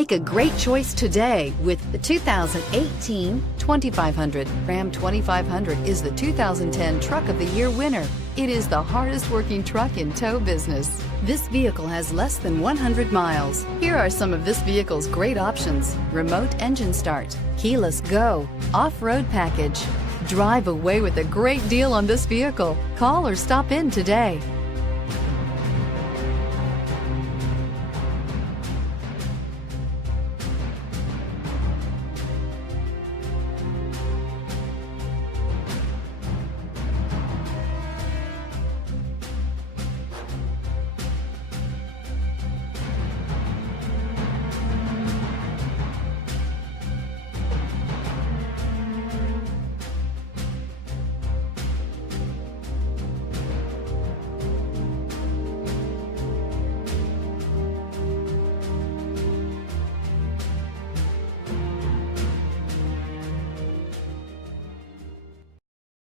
Make a great choice today with the 2018 2500. Ram 2500 is the 2010 Truck of the Year winner. It is the hardest working truck in tow business. This vehicle has less than 100 miles. Here are some of this vehicle's great options: remote engine start, keyless go, off-road package. Drive away with a great deal on this vehicle. Call or stop in today.